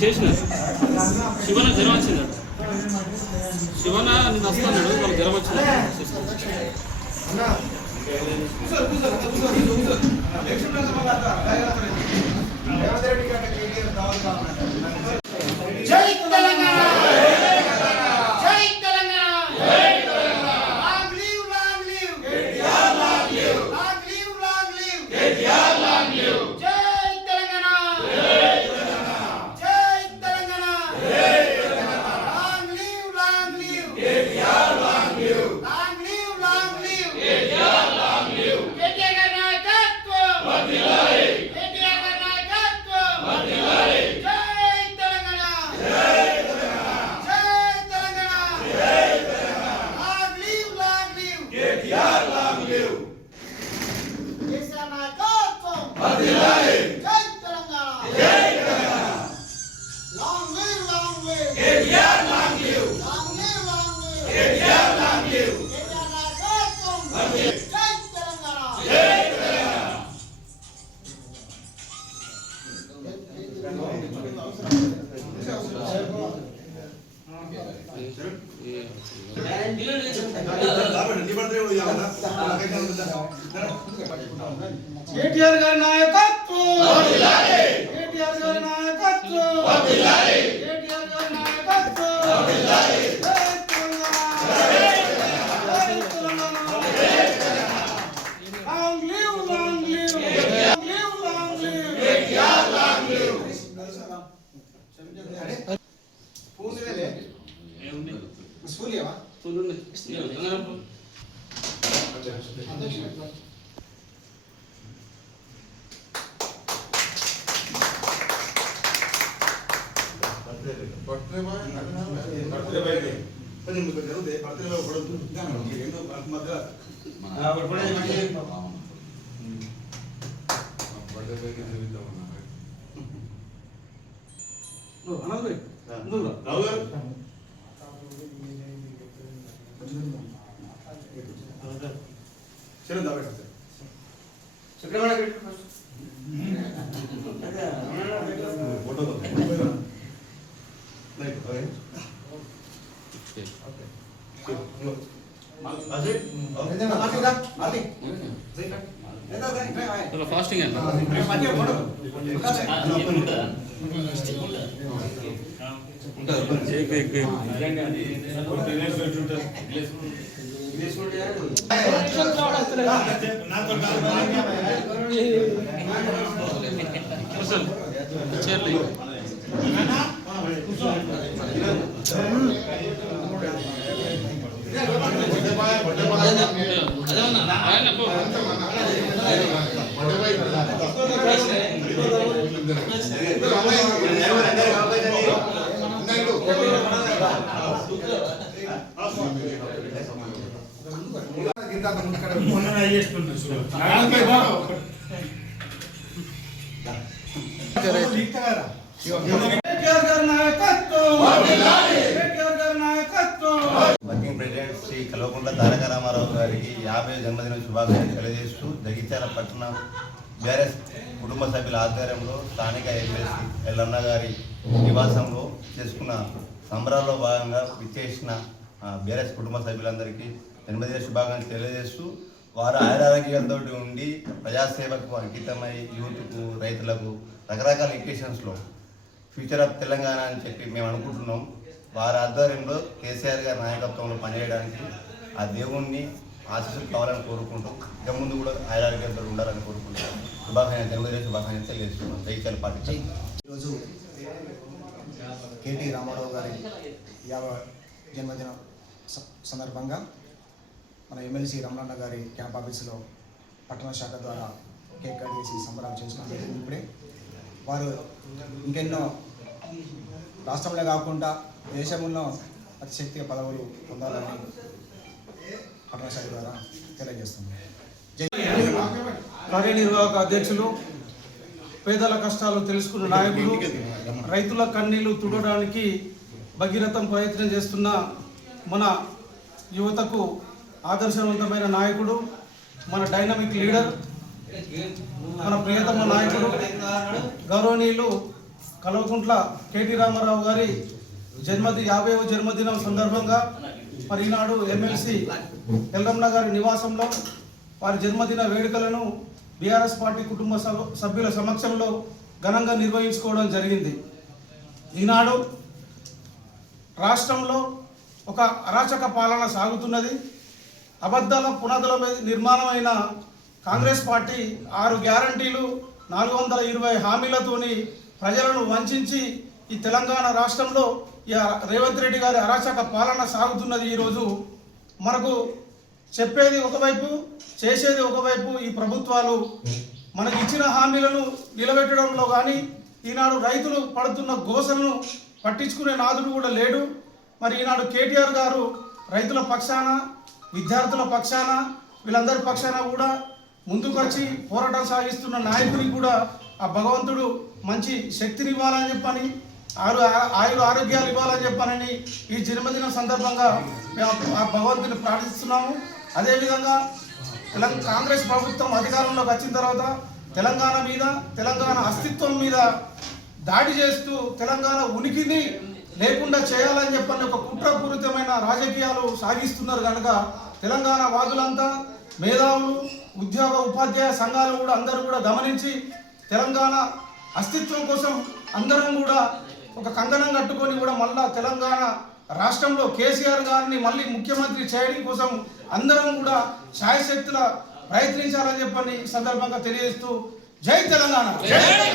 చేసిన శివన జ్వరం వచ్చిందట. శివన నేను వస్తున్నాడు, వాళ్ళకి జ్వరం వచ్చింది. జై తెలంగాణ, జై Telangana, long live, long live KTR, long live, long live, long live KTR, long live. జై తెలంగాణ, జై తెలంగాణ, జై తెలంగాణ, జై Telangana, long live, long live KTR, long live, long live, long live KTR, long live. KTR గారి నాయకత్వం వర్ధిల్లాలి, కేటీఆర్ గారి నాయకత్వం వర్ధిల్లాలి. కేటీఆర్ గారి నాయకత్వం వర్ధిల్లాలి, కేటీఆర్ గారి నాయకత్వం వర్ధిల్లాలి, కేటీఆర్ గారి నాయకత్వం వర్ధిల్లాలి. జై తెలంగాణ, జై తెలంగాణ, జై Telangana, long live, long live, long live, long live KTR, long live. పూజలే ఏముంది స్కూల్ ఏవా స్కూల్ ఉంది ఫాస్టింగ్ అండి వర్కింగ్ ప్రెసిడెంట్ శ్రీ కల్వకుంట్ల తారక రామారావు గారికి 50వ జన్మదిన శుభాకాంక్షలు తెలియజేస్తూ జగిత్యాల పట్టణం బీఆర్ఎస్ కుటుంబ సభ్యుల ఆధ్వర్యంలో స్థానిక ఎమ్మెల్సీ ఎల్లన్న గారి నివాసంలో చేసుకున్న సంబరాల్లో భాగంగా విచ్చేసిన బీఆర్ఎస్ కుటుంబ సభ్యులందరికీ జన్మదిన శుభాకాంక్షలు తెలియజేస్తూ వారు ఆరోగ్యంతో ఉండి ప్రజాసేవకు అంకితమై యూత్కు రైతులకు రకరకాల ఎడ్యుకేషన్స్లో ఫ్యూచర్ ఆఫ్ తెలంగాణ అని చెప్పి మేము అనుకుంటున్నాం. వారి ఆధ్వర్యంలో కేసీఆర్ గారి నాయకత్వంలో పనిచేయడానికి ఆ దేవుణ్ణి ఆశీస్సులు కావాలని కోరుకుంటాం. ఇక ముందు కూడా ఆరోగ్యంతో ఉండాలని కోరుకుంటాం. జన్మదిన శుభాకాంక్షలు తెలియజేస్తున్నాం. జగిత్యాల పార్టీ. ఈరోజు కేటీ రామారావు గారి 50వ జన్మదిన సందర్భంగా మన ఎమ్మెల్సీ రమణన్న గారి క్యాంప్ ఆఫీసులో పట్టణ శాఖ ద్వారా కేక్ కట్ చేసి సంబరాలు చేసుకున్నాం. ఇప్పుడే వారు ఇంకెన్నో రాష్ట్రంలో కాకుండా దేశంలో అతిశక్తిగా పదవులు పొందాలని పట్టణ శాఖ ద్వారా తెలియజేస్తున్నాం. కార్యనిర్వాహక అధ్యక్షులు, పేదల కష్టాలు తెలుసుకున్న నాయకులు, రైతుల కన్నీళ్లు తుడడానికి భగీరథం ప్రయత్నం చేస్తున్న మన యువతకు ఆదర్శవంతమైన నాయకుడు, మన డైనమిక్ లీడర్ మన ప్రియతమ నాయకుడు గౌరవనీయులు కల్వకుంట్ల కేటీ రామారావు గారి 50వ జన్మదినం సందర్భంగా మరి ఈనాడు ఎమ్మెల్సీ ఎల్రమణ గారి నివాసంలో వారి జన్మదిన వేడుకలను బీఆర్ఎస్ పార్టీ కుటుంబ సభ్యుల సమక్షంలో ఘనంగా నిర్వహించుకోవడం జరిగింది. ఈనాడు రాష్ట్రంలో ఒక అరాచక పాలన సాగుతున్నది. అబద్ధాల పునాదుల మీద నిర్మాణమైన కాంగ్రెస్ పార్టీ 6 గ్యారంటీలు 420 హామీలతోని ప్రజలను వంచించి ఈ తెలంగాణ రాష్ట్రంలో రేవంత్ రెడ్డి గారి అరాచక పాలన సాగుతున్నది. ఈరోజు మనకు చెప్పేది ఒకవైపు, చేసేది ఒకవైపు. ఈ ప్రభుత్వాలు మనకి ఇచ్చిన హామీలను నిలబెట్టడంలో కానీ ఈనాడు రైతులు పడుతున్న గోసలను పట్టించుకునే నాదుడు కూడా లేడు. మరి ఈనాడు కేటీఆర్ గారు రైతుల పక్షాన, విద్యార్థుల పక్షాన, వీళ్ళందరి పక్షాన కూడా ముందుకు వచ్చి పోరాటం సాగిస్తున్న నాయకునికి కూడా ఆ భగవంతుడు మంచి శక్తిని ఇవ్వాలని చెప్పని, ఆరోగ్యాలు ఇవ్వాలని చెప్పానని ఈ జన్మదిన సందర్భంగా మేము ఆ భగవంతుని ప్రార్థిస్తున్నాము. అదేవిధంగా కాంగ్రెస్ ప్రభుత్వం అధికారంలోకి వచ్చిన తర్వాత తెలంగాణ మీద, తెలంగాణ అస్తిత్వం మీద దాడి చేస్తూ తెలంగాణ ఉనికిని లేకుండా చేయాలని చెప్పని ఒక కుట్రపూరితమైన రాజకీయాలు సాగిస్తున్నారు. కనుక తెలంగాణ వాదులంతా, మేధావులు, ఉద్యోగ ఉపాధ్యాయ సంఘాలు కూడా అందరూ కూడా గమనించి తెలంగాణ అస్తిత్వం కోసం అందరం కూడా ఒక కంకణం కట్టుకొని కూడా మళ్ళా తెలంగాణ రాష్ట్రంలో కేసీఆర్ గారిని మళ్ళీ ముఖ్యమంత్రి చేయడం కోసం అందరం కూడా శాయశక్తుల ప్రయత్నించాలని చెప్పని సందర్భంగా తెలియజేస్తూ జై తెలంగాణ.